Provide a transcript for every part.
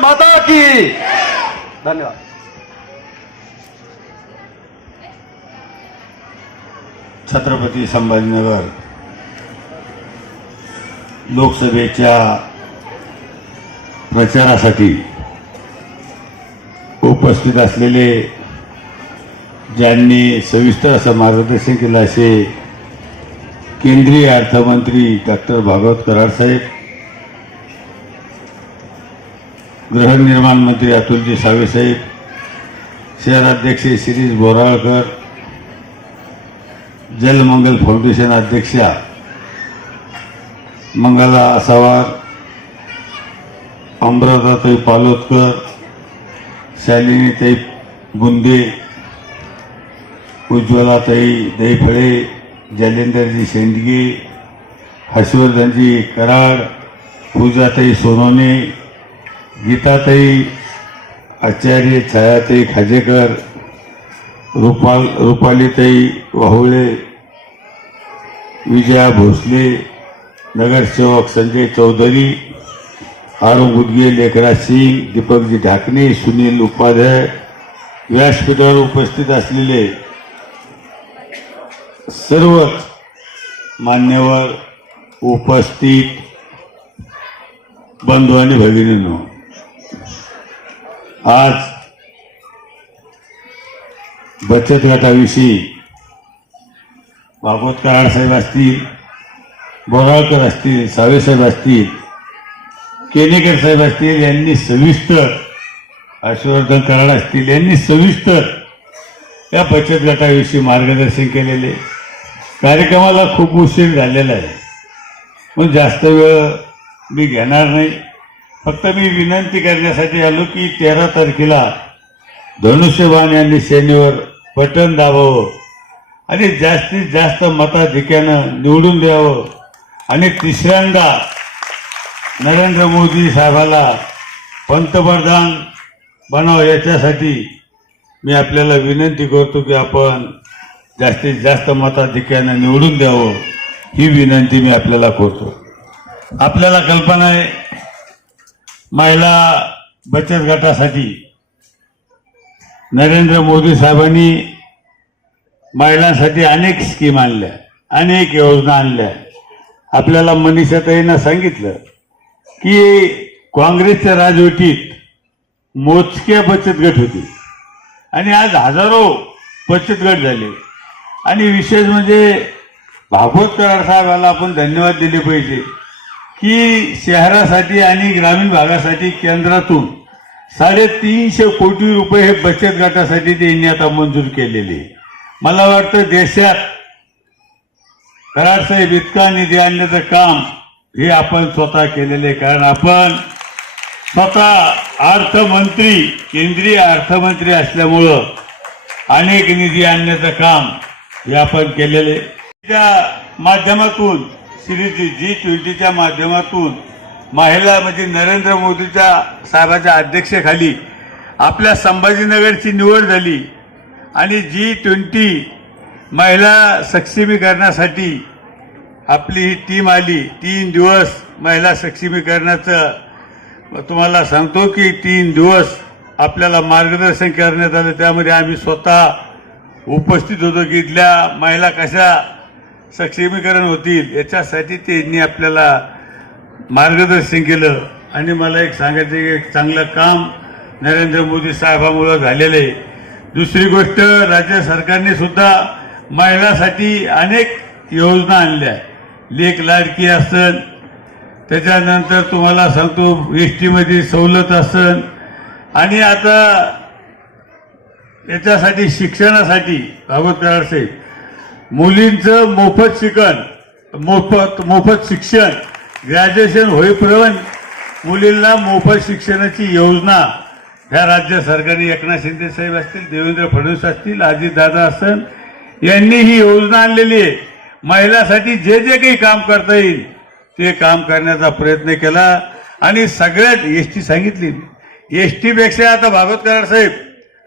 माता की। धन्यवाद। छत्रपती संभाजीनगर लोकसभेच्या प्रचारासाठी उपस्थित असलेले ज्यांनी सविस्तर असं मार्गदर्शन केलं असे केंद्रीय अर्थमंत्री डॉक्टर भागवत कराड साहेब गृहनिर्माण मंत्री अतुलजी सावे साहेब शहराध्यक्ष शिरीष बोराळकर जलमंगल फाउंडेशन अध्यक्षा मंगला असावार अमरावताई पालोदकर शालिनीताई बुंदे उज्ज्वलाताई दहीफळे जलेंदरजी शेंडगे हर्षवर्धनजी कराड पूजाताई सोनवणे गीताताई आचार्य छायाताई खाजेकर रुपाल रुपालीताई वाहुळे विजया भोसले नगरसेवक संजय चौधरी आरुण गुडगे लेखराज सिंग दीपकजी ढाकणे सुनील उपाध्याय व्यासपीठावर उपस्थित असलेले सर्वच मान्यवर उपस्थित बंधू आणि भगिनींनो आज बचत गटाविषयी भागवत कराड साहेब असतील बोराळकर असतील सावेसाहेब असतील केनेकर साहेब असतील यांनी सविस्तर हर्षवर्धन कराड असतील यांनी सविस्तर या बचत गटाविषयी मार्गदर्शन केलेले. कार्यक्रमाला खूप उशीर झालेला आहे. पण जास्त वेळ मी घेणार नाही. फक्त मी विनंती करण्यासाठी आलो की तेरा तारखेला धनुष्यबाण यांनी सेनेवर बटन दाबावं आणि जास्तीत जास्त मताधिक्यानं निवडून द्यावं. आणि तिसऱ्यांदा नरेंद्र मोदी साहेबाला पंतप्रधान बनावं याच्यासाठी मी आपल्याला विनंती करतो की आपण जास्तीत जास्त मताधिक्यानं निवडून द्यावं ही विनंती मी आपल्याला करतो. आपल्याला कल्पना आहे महिला बचत गटासाठी नरेंद्र मोदी साहेबांनी महिलांसाठी अनेक स्कीम आणल्या अनेक योजना आणल्या. आपल्याला मनीषाताईंना सांगितलं की काँग्रेसच्या राजवटीत मोजक्या बचत गट होती. आणि आज हजारो बचत गट झाले. आणि विशेष म्हणजे भागवत कराड साहेबाला आपण धन्यवाद दिले पाहिजे की शहरासाठी आणि ग्रामीण भागासाठी केंद्रातून साडेतीनशे कोटी रुपये हे बचत गटासाठी त्यांनी आता मंजूर केलेले आहे. मला वाटतं देशात कराड साहेब इतका निधी आणण्याचं काम हे आपण स्वतः केलेले आहे. कारण आपण स्वतः अर्थमंत्री केंद्रीय अर्थमंत्री असल्यामुळं अनेक निधी आणण्याचं काम हे आपण केलेले. त्या माध्यमातून सिरीज जी ट्वेंटीच्या माध्यमातून महिला म्हणजे नरेंद्र मोदीच्या साहेबाच्या अध्यक्षेखाली आपल्या संभाजीनगरची निवड झाली. आणि जी ट्वेंटी महिला सक्षमीकरणासाठी आपली ही टीम आली. तीन दिवस महिला सक्षमीकरणाचं. तुम्हाला सांगतो की तीन दिवस आपल्याला मार्गदर्शन करण्यात आलं. त्यामध्ये आम्ही स्वतः उपस्थित होतो की इथल्या महिला कशा सक्षमीकरण होतील याच्यासाठी त्यांनी आपल्याला मार्गदर्शन केलं. आणि मला एक सांगायचं की एक चांगलं काम नरेंद्र मोदी साहेबामुळं झालेलं आहे. दुसरी गोष्ट राज्य सरकारने सुद्धा महिलांसाठी अनेक योजना आणल्या लेख लाडकी असन त्याच्यानंतर तुम्हाला सांगतो एस टीमध्ये सवलत असन आणि आता याच्यासाठी शिक्षणासाठी भागवत कराड साहेब मुलींचं मोफत शिक्षण मोफत मोफत शिक्षण ग्रॅज्युएशन होईपर्यंत मुलींना मोफत शिक्षणाची योजना ह्या राज्य सरकारने एकनाथ शिंदे साहेब असतील देवेंद्र फडणवीस असतील अजितदादा असन यांनी ही योजना आणलेली आहे. महिलासाठी जे जे काही काम करता येईल ते काम करण्याचा प्रयत्न केला. आणि सगळ्यात एस टी सांगितली. एस टीपेक्षा आता भागवत कराड साहेब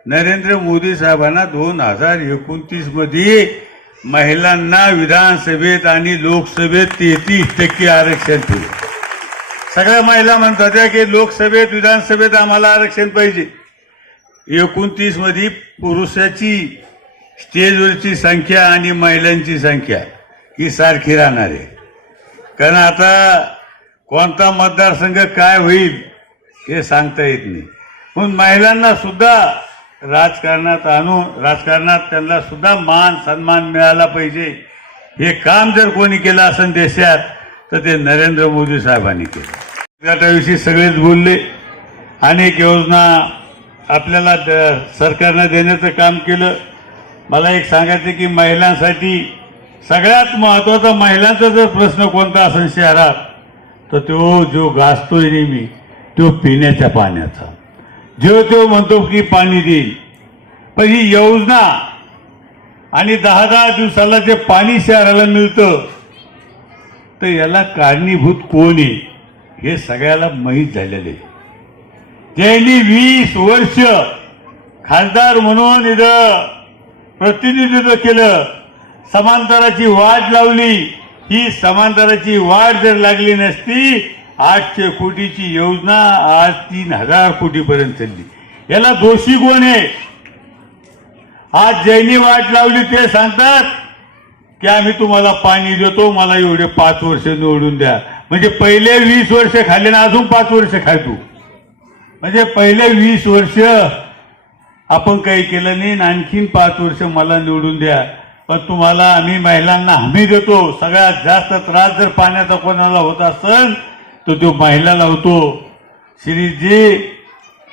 नरेंद्र मोदी साहेबांना दोन हजार एकोणतीसमध्ये महिलांना विधानसभेत आणि लोकसभेत तेहतीस टक्के आरक्षण दिले. सगळ्या महिला म्हणतात त्या की लोकसभेत विधानसभेत आम्हाला आरक्षण पाहिजे. एकोणतीसमध्ये पुरुषाची स्टेजवरची संख्या आणि महिलांची संख्या ही सारखी राहणार आहे. कारण आता कोणता मतदारसंघ काय होईल हे सांगता येत नाही. म्हणून महिलांना सुद्धा राजकारणात आणून राजकारणात त्यांना सुद्धा मान सन्मान मिळाला पाहिजे. हे काम जर कोणी केलं असेल देशात तर ते नरेंद्र मोदी साहेबांनी केलं. गटाविषयी सगळेच बोलले. अनेक योजना आपल्याला द- सरकारनं देण्याचं काम केलं. मला एक सांगायचं की महिलांसाठी सगळ्यात महत्त्वाचा महिलांचा जर प्रश्न कोणता असेल शहरात तर तो जो गाजतोय नेहमी तो पिण्याच्या पाण्याचा. जो तो म्हणतो की पाणी देईल पण ही योजना आणि दहा दहा दिवसाला जे पाणी शहराला मिळतं तर याला कारणीभूत कोण आहे हे सगळ्याला माहीत झालेले आहे. ज्यांनी वीस वर्ष खासदार म्हणून इथं प्रतिनिधित्व केलं समांतराची वाट लावली ही समांतराची वाट जर लागली नसती आठशे कोटीची योजना आज तीन हजार कोटीपर्यंत चालली. याला दोषी कोण आहे? आज ज्यांनी वाट लावली ते सांगतात की आम्ही तुम्हाला पाणी देतो मला एवढे पाच वर्ष निवडून द्या. म्हणजे पहिले वीस वर्ष खाल्ले ना अजून पाच वर्ष खाय तू. म्हणजे पहिले वीस वर्ष आपण काही केलं नाही आणखीन पाच वर्ष मला निवडून द्या. पण तुम्हाला आम्ही महिलांना हमी देतो. सगळ्यात जास्त त्रास जर पाण्याचा कोणाला होत असेल तर तो महिलाला लावतो श्रीजी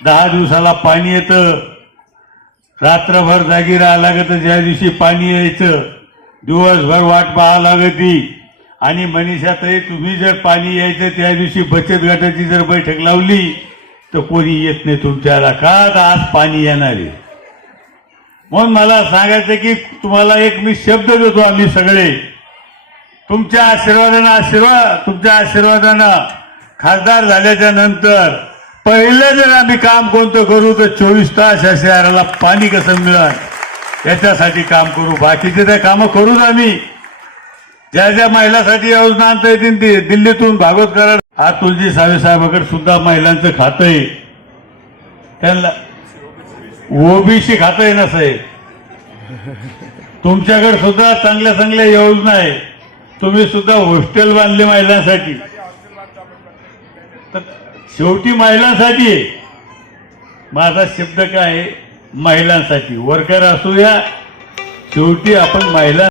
दहा दिवसाला पाणी येतं. रात्रभर जागी राहा लागत ज्या दिवशी पाणी यायचं दिवसभर वाट पाहा लागती. आणि मनीषातही तुम्ही जर पाणी यायचं त्या दिवशी बचत गटाची जर बैठक लावली तर कोणी येत नाही तुमच्याला. का आज पाणी येणार आहे? म्हणून मला सांगायचं की तुम्हाला एक मी शब्द देतो आम्ही सगळे. तुमच्या आशीर्वादानं आशीर्वाद तुमच्या आशीर्वादानं. खासदार झाल्याच्यानंतर पहिलं जर आम्ही काम कोणतं करू तर चोवीस तास या शहराला पाणी कसं मिळत याच्यासाठी काम करू. बाकीचे त्या कामं करूच आम्ही. ज्या ज्या महिलासाठी योजना आणता येतील ती दिल्लीतून भागवत कराड आज तुलजी सावे साहेबाकडे सुद्धा महिलांचं खातं आहे. त्यांना ओबीसी खातं आहे ना साहेब? तुमच्याकडे सुद्धा चांगल्या चांगल्या योजना आहे. तुम्ही सुद्धा हॉस्टेल बांधले महिलांसाठी. तर शेवटी महिलांसाठी माझा शब्द काय महिलांसाठी. वर्कर असू या शेवटी आपण महिला